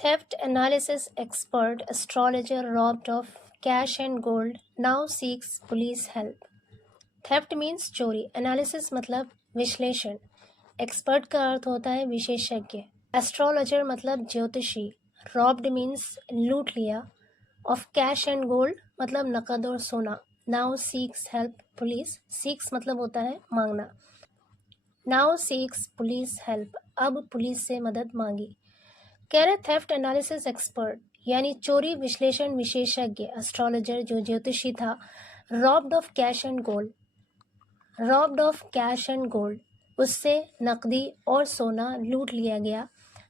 Theft analysis expert astrologer robbed of cash and gold now seeks police help. Theft means चोरी, analysis मतलब विश्लेषण, expert का अर्थ होता है विशेषज्ञ, astrologer मतलब ज्योतिषी, robbed means लूट लिया, of cash and gold मतलब नकद और सोना, now seeks help police, seeks मतलब होता है मांगना, now seeks police help अब पुलिस से मदद मांगी। कह रहे थेफ्ट एनालिसिस एक्सपर्ट यानी चोरी विश्लेषण विशेषज्ञ एस्ट्रोलॉजर जो ज्योतिषी था, robbed of cash and gold, robbed of cash and gold उससे नकदी और सोना लूट लिया गया।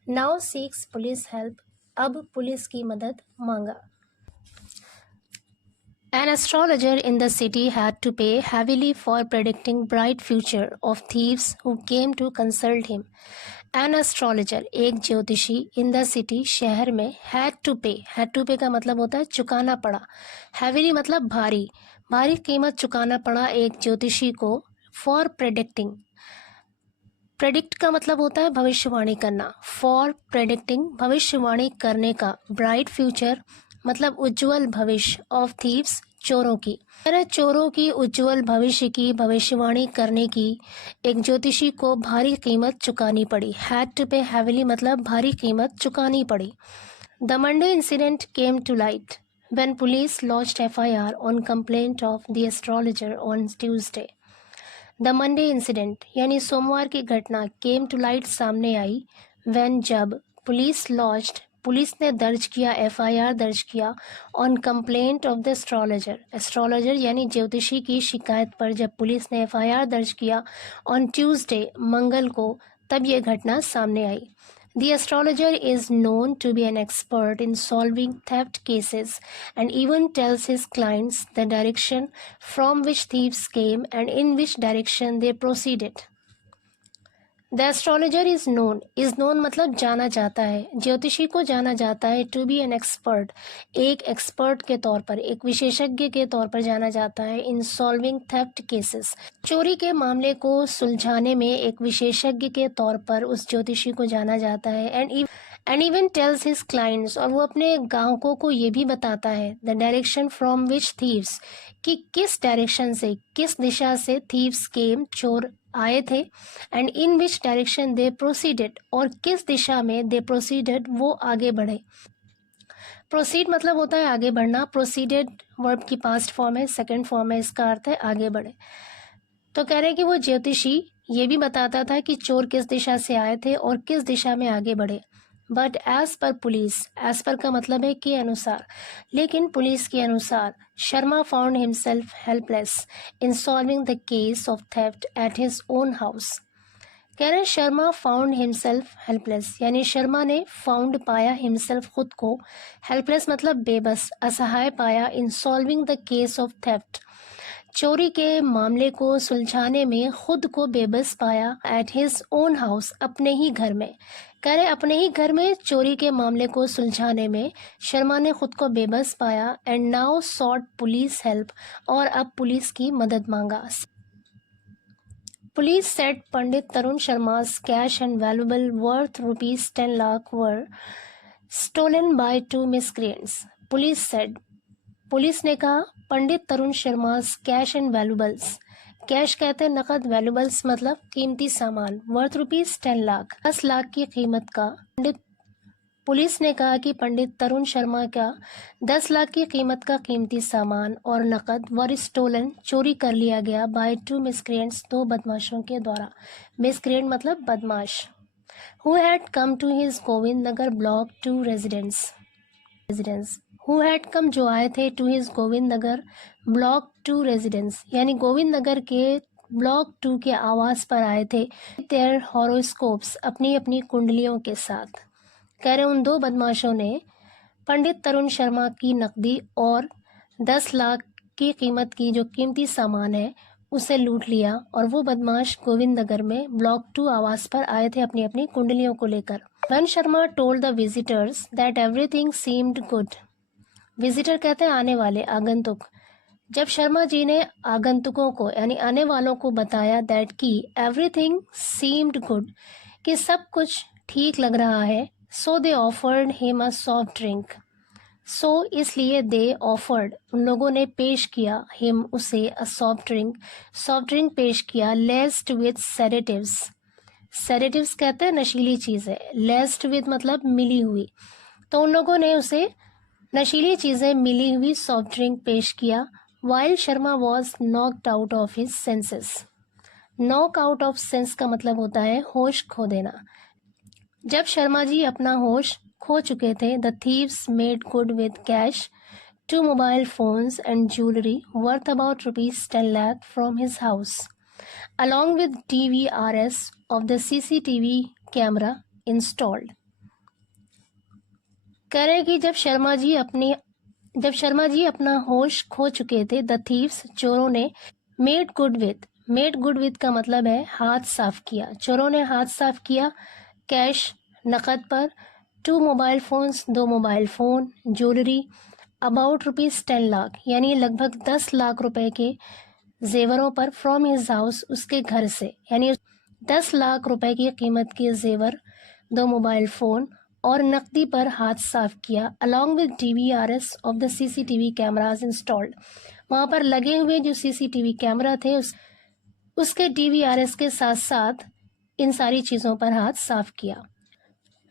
नाउ सीक्स पुलिस हेल्प अब पुलिस की मदद मांगा। An astrologer in the city had to pay heavily for predicting bright future of thieves who came to consult him. An astrologer एक ज्योतिषी in the city शहर में had to pay का मतलब होता है चुकाना पड़ा, heavily मतलब भारी, भारी कीमत चुकाना पड़ा एक ज्योतिषी को for predicting, प्रेडिक्ट का मतलब होता है भविष्यवाणी करना, फॉर प्रेडिक्टिंग भविष्यवाणी करने का, ब्राइट फ्यूचर मतलब उज्जवल भविष्य, ऑफ थीव्स चोरों की, चोरों की उज्जवल भविष्य की भविष्यवाणी करने की एक ज्योतिषी को भारी कीमत चुकानी पड़ी। हैड टू पे हैविली मतलब भारी कीमत चुकानी पड़ी। The Monday incident came to light when police launched FIR on complaint of the astrologer on Tuesday. The Monday incident यानी सोमवार की घटना, केम टू लाइट सामने आई, व्हेन जब, पुलिस लॉन्च्ड पुलिस ने दर्ज किया, FIR दर्ज किया, on complaint of the astrologer, astrologer यानी ज्योतिषी की शिकायत पर जब पुलिस ने FIR दर्ज किया, ऑन ट्यूसडे मंगल को, तब ये घटना सामने आई। The astrologer is known to be an expert in solving theft cases and even tells his clients the direction from which thieves came and in which direction they proceeded. The astrologer is known मतलब जाना जाता है, ज्योतिषी को जाना जाता है, to be an expert एक एक्सपर्ट के तौर पर, एक विशेषज्ञ के तौर पर जाना जाता है, in solving theft cases चोरी के मामले को सुलझाने में एक विशेषज्ञ के तौर पर उस ज्योतिषी को जाना जाता है, and even tells his clients और वो अपने ग्राहकों को ये भी बताता है, the direction from which thieves कि किस डायरेक्शन से, किस दिशा से thieves came चोर आए थे, and in which direction they proceeded और किस दिशा में दे प्रोसीडेड वो आगे बढ़े। प्रोसीड मतलब होता है आगे बढ़ना, प्रोसीडेड वर्ब की पास्ट फॉर्म है, सेकंड फॉर्म है, इसका अर्थ है आगे बढ़े। तो कह रहे हैं कि वो ज्योतिषी ये भी बताता था कि चोर किस दिशा से आए थे और किस दिशा में आगे बढ़े। But as per police, as per का मतलब है के अनुसार, लेकिन पुलिस के अनुसार, Sharma found himself helpless in solving the case of theft at his own house. कह रहे हैं शर्मा फाउंड हिमसेल्फ हेल्पलेस यानी शर्मा ने फाउंड पाया, हिमसेल्फ खुद को, हेल्पलेस मतलब बेबस, असहाय पाया, in solving the case of theft चोरी के मामले को सुलझाने में खुद को बेबस पाया, एट हिज ओन हाउस अपने ही घर में। कह रहे अपने ही घर में चोरी के मामले को सुलझाने में शर्मा ने खुद को बेबस पाया, and now sought police help और अब पुलिस की मदद मांगा। Police said Pandit Tarun Sharma's cash and valuable worth ₹10 lakh were stolen by 2 miscreants। Police said, police ने कहा Pandit Tarun Sharma's cash and valuables, cash कहते हैं नकद, वैल्यूएबल्स मतलब कीमती सामान, वर्थ ₹10 लाख 10 लाख की कीमत का, पुलिस ने कहा कि पंडित तरुण शर्मा का 10 लाख की कीमत का कीमती सामान और नकद वर स्टोलन चोरी कर लिया गया, बाय 2 miscreants 2 बदमाशों के द्वारा। miscreant मतलब बदमाश। Who had come to his Govind Nagar block 2 residence, who had come जो आए थे, to his Govind Nagar block 2 residence यानी गोविंद नगर के ब्लॉक 2 के आवास पर आए थे, देयर हॉरोस्कोप्स अपनी अपनी कुंडलियों के साथ। कह रहे उन 2 बदमाशों ने पंडित तरुण शर्मा की नकदी और 10 लाख की कीमत की जो कीमती सामान है उसे लूट लिया, और वो बदमाश गोविंद नगर में ब्लॉक 2 आवास पर आए थे अपनी अपनी कुंडलियों को लेकर। When Sharma told the visitors that everything seemed good, visitor कहते हैं आने वाले, आगंतुक। जब शर्मा जी ने आगंतुकों को यानी आने वालों को बताया, दैट की एवरीथिंग सीम्ड गुड कि सब कुछ ठीक लग रहा है, so they offered him a soft drink. So इसलिए दे ऑफर्ड उन लोगों ने पेश किया हिम उसे अ सॉफ्ट ड्रिंक पेश किया लेस्ड विथ सेडेटिव्स। सेडेटिव्स कहते हैं नशीली चीज़ें, लेस्ड विथ मतलब मिली हुई, तो उन लोगों ने उसे नशीली चीज़ें मिली हुई सॉफ्ट ड्रिंक पेश किया। While Sharma was knocked out of his senses. Knock out of sense का मतलब होता है होश खो देना। जब शर्मा जी अपना होश खो चुके थे, the thieves made good with cash, 2 mobile phones and jewelry worth about rupees 10 lakh from his house, along with DVRs of the CCTV camera installed। कह रहे हैं कि जब शर्मा जी अपना होश खो चुके थे, द थीव्स चोरों ने मेड गुड विद का मतलब है हाथ साफ किया। चोरों ने हाथ साफ किया कैश नकद पर, 2 mobile phones 2 mobile phone, jewellery about rupees 10 lakh यानी लगभग 10 लाख रुपए के जेवरों पर, फ्रॉम हिज हाउस उसके घर से, यानी 10 लाख रुपए की कीमत के जेवर, 2 मोबाइल फ़ोन और नकदी पर हाथ साफ किया। Along with DVRs of the CCTV cameras installed, वहाँ पर लगे हुए जो CCTV कैमरा थे उसके DVRs के साथ साथ इन सारी चीज़ों पर हाथ साफ किया।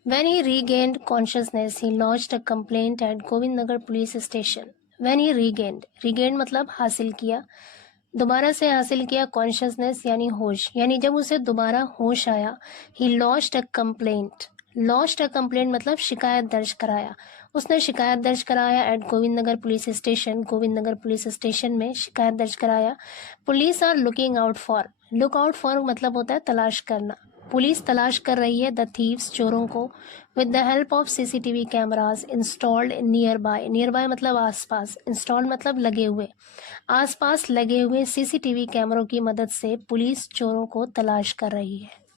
When he regained consciousness, he lodged a complaint at Govind Nagar police station. When he regained मतलब हासिल किया, दोबारा से हासिल किया, कॉन्शियसनेस यानी होश, यानी जब उसे दोबारा होश आया, he lodged a complaint मतलब शिकायत दर्ज कराया। उसने शिकायत दर्ज कराया at Govind Nagar police station में शिकायत दर्ज कराया। Police are look out for मतलब होता है तलाश करना। पुलिस तलाश कर रही है द थीव्स चोरों को, with the help of CCTV cameras installed near by मतलब आसपास, इंस्टॉल्ड मतलब लगे हुए, आसपास लगे हुए CCTV कैमरों की मदद से पुलिस चोरों को तलाश कर रही है।